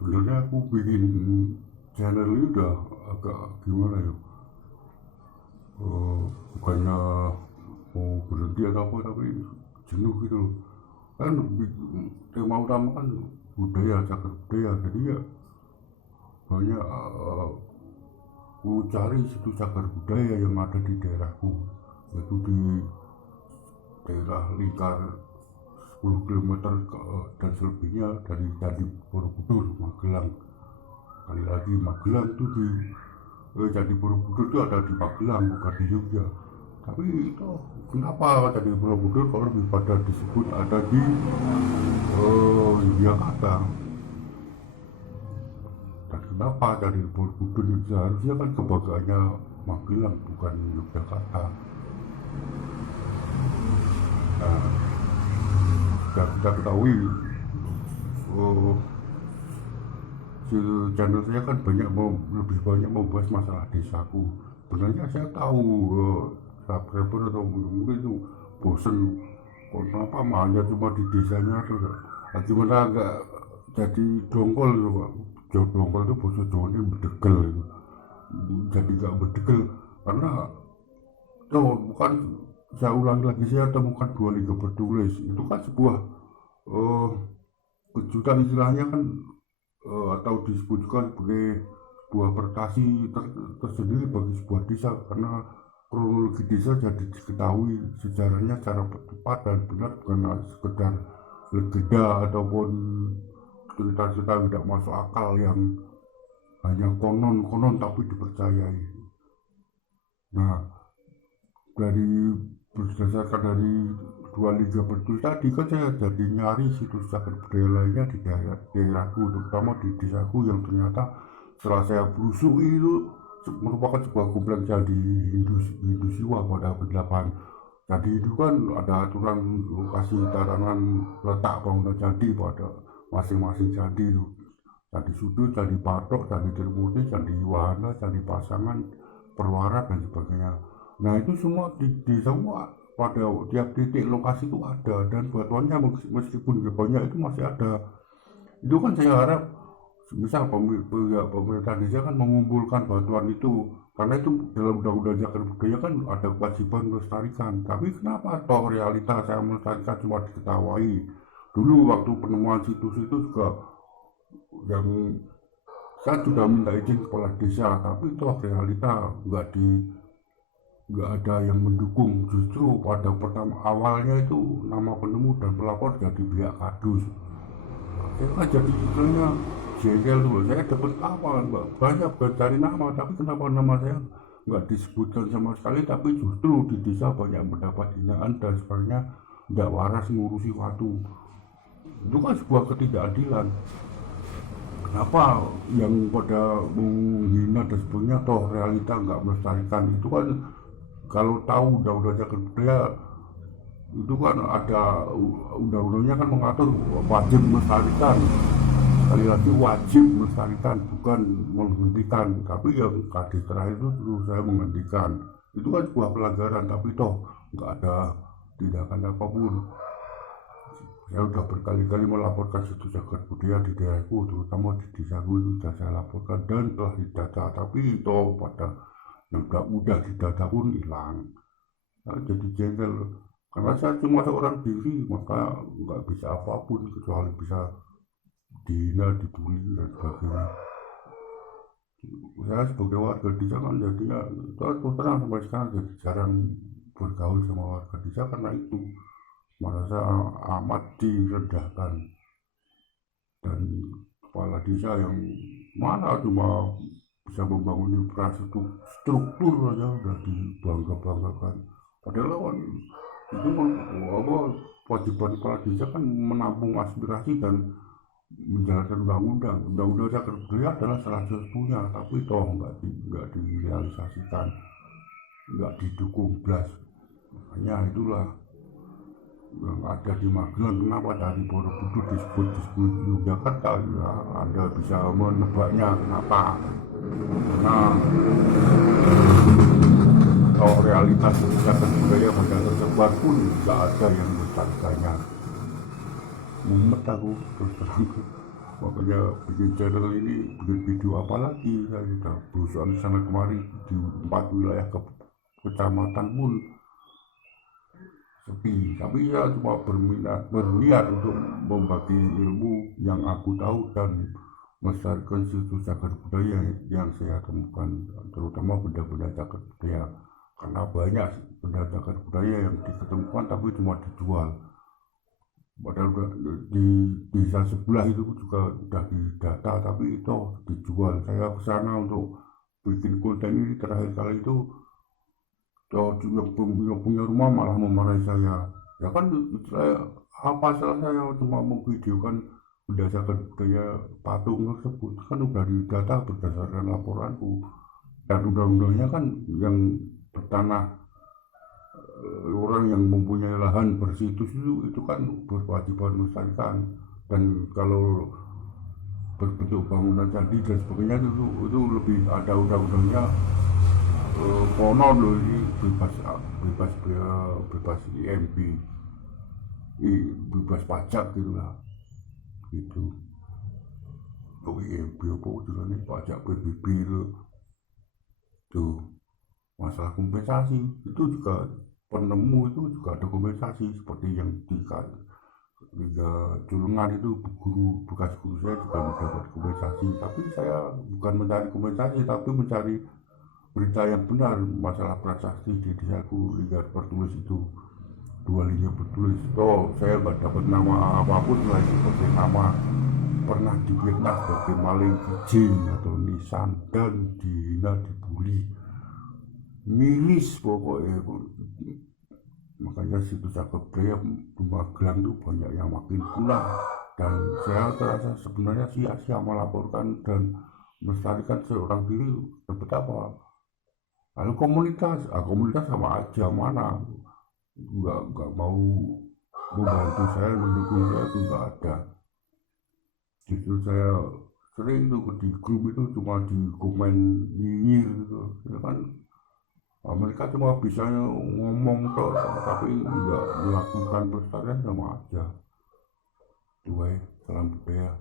Sebenarnya aku bikin channel ini udah agak gimana ya, bukannya mau berhenti atau apa, tapi jenuh gitu loh. Kan tema utama kan budaya, cagar budaya, jadi ya banyak aku cari situs cagar budaya yang ada di daerahku, yaitu di daerah lingkar 10 kilometer dan selebihnya dari Candi Borobudur, Magelang. Kali lagi Magelang itu di Candi Borobudur itu ada di Magelang, bukan di Jogja. Tapi itu kenapa Candi Borobudur kalau lebih pada disebut ada di Yogyakarta? Dan kenapa Candi Borobudur itu seharusnya kan kebanggaannya Magelang, bukan Yogyakarta. Nah, sudah kita ketahui, oh, channel saya kan lebih banyak membahas masalah desaku. Sebenarnya saya tahu subscriber atau mungkin itu bosen, kenapa hanya cuma di desanya tuh, gimana agak jadi dongkol gitu Pak. Dongkol itu bahasa Jawa ini bedegel gitu. Jadi gak bedegel karena tuh bukan, saya ulangi lagi, saya temukan dua liga bertulis itu kan sebuah kejutan, istilahnya kan atau disebutkan sebagai sebuah prestasi tersendiri bagi sebuah desa, karena kronologi desa jadi diketahui sejarahnya secara tepat dan benar, bukan sekedar legenda ataupun cerita-cerita tidak masuk akal yang hanya konon-konon tapi dipercayai. Nah, berdasarkan dari dua liga bertulis tadi kan saya jadi nyari situs cagar budaya lainnya di daerahku, terutama di desaku yang ternyata setelah saya belusuri itu merupakan sebuah kumpulan candi Hindu Siwa pada abad 8. Candi itu kan ada aturan lokasi tatanan letak bangunan candi pada masing-masing candi itu. Candi Sudut, Candi Patok, Candi Tirmurti, Candi Wahana, Candi Pasangan, Perwara dan sebagainya. Nah itu semua di semua pada tiap titik lokasi itu ada, dan batuannya meskipun banyak itu masih ada. Itu kan saya harap misal pemerintah desa kan mengumpulkan batuan itu, karena itu dalam undang-undang cagar budaya kan ada kewajiban melestarikan. Tapi kenapa toh realita saya melestarikan cuma diketahui? Dulu waktu penemuan situs itu juga yang saya sudah minta izin kepala desa, tapi toh realita nggak ada yang mendukung. Justru pada pertama awalnya itu nama penemu dan pelapor jadi pihak kardus. Saya kan jadi istilahnya jengkel dulu, saya dapat apa banyak cari nama, tapi kenapa nama saya nggak disebutkan sama sekali, tapi justru di desa banyak mendapat hinaan dan sebenarnya tidak waras ngurusi waktu. Itu kan sebuah ketidakadilan. Kenapa yang pada menghina dan sebagainya toh realita nggak melestarikan? Itu kan kalau tahu undang-undang cagar budaya itu kan ada undang-undangnya kan mengatur wajib melestarikan. Sekali lagi wajib melestarikan, bukan menghentikan. Tapi yang kadis terakhir itu saya menghentikan. Itu kan sebuah pelanggaran, tapi toh nggak ada tindakan apapun. Saya sudah berkali-kali melaporkan situs cagar budaya di daerahku, terutama di desaku itu sudah saya laporkan dan telah didata, tapi toh pada yang tidak mudah didata pun hilang. Nah, jadi jengkel karena saya cuma seorang diri, maka nggak bisa apapun kecuali bisa dihina, dibully dan sebagainya. Saya sebagai warga desa kan jadinya terus terang sampai sekarang jadi jarang bergaul sama warga desa karena itu merasa amat direndahkan, dan kepala desa yang mana cuma bisa membangun infrastruktur aja udah dibangga-banggakan, padahal kan itu kewajiban kepala desa kan menampung aspirasi dan menjalankan undang-undang cagar budaya adalah salah satunya, tapi toh nggak direalisasikan, nggak didukung belas. Makanya itulah yang ada di Magelang, kenapa dari Borobudur disebut Yogyakarta, ya Anda bisa menebaknya kenapa. Nah, kalau realitas cagar budaya pada tersebar pun nggak ada yang melestarikannya. Mumet aku terus terang. makanya bikin channel ini, bikin video apa lagi, saya sudah berusaha sana kemari di 4 wilayah kecamatan pun sepi, tapi ya cuma berniat untuk membagi ilmu yang aku tahu dan melestarikan situs cagar budaya yang saya temukan, terutama benda-benda cagar budaya, karena banyak benda cagar budaya yang ditemukan tapi cuma dijual, padahal di desa sebelah itu juga sudah didata tapi itu dijual. Saya ke sana untuk bikin konten ini terakhir kali itu, yang punya rumah malah memarahi saya. Ya kan saya, apa salah saya cuma memvideokan berdasarkan budaya patung tersebut, kan udah didata berdasarkan laporanku, dan undang-undangnya kan yang bertanah, orang yang mempunyai lahan bersitus itu kan berkewajiban melestarikan, dan kalau berbentuk bangunan candi dan sebagainya itu lebih ada undang-undangnya. Konon loh ini bebas IMB, bebas pajak gitu lah, gitu. Oh IMB apa juga nih, pajak PBB itu tuh. Masalah kompensasi itu juga, penemu itu juga ada kompensasi, seperti yang di Culungan itu guru bekas guru saya juga mendapat kompensasi, tapi saya bukan mencari kompensasi tapi mencari berita yang benar masalah prasasti di desaku. Lihat bertulis itu, 2 linya bertulis, saya nggak dapat nama apapun selain seperti nama pernah difitnah sebagai maling kijing atau nisan dan dihina, dibully, miris pokoknya. Makanya situs cagar budaya di Magelang itu banyak yang makin pulang, dan saya terasa sebenarnya sia-sia melaporkan dan melestarikan seorang diri. Dapat apa? Lalu komunitas sama aja, mana nggak mau membantu saya, mendukung saya, itu nggak ada. Justru saya sering tuh di grup itu cuma di komen nyinyir gitu, ya kan. Mereka cuma bisa ngomong toh, tapi nggak melakukan pelestarian, sama aja. Salam budaya.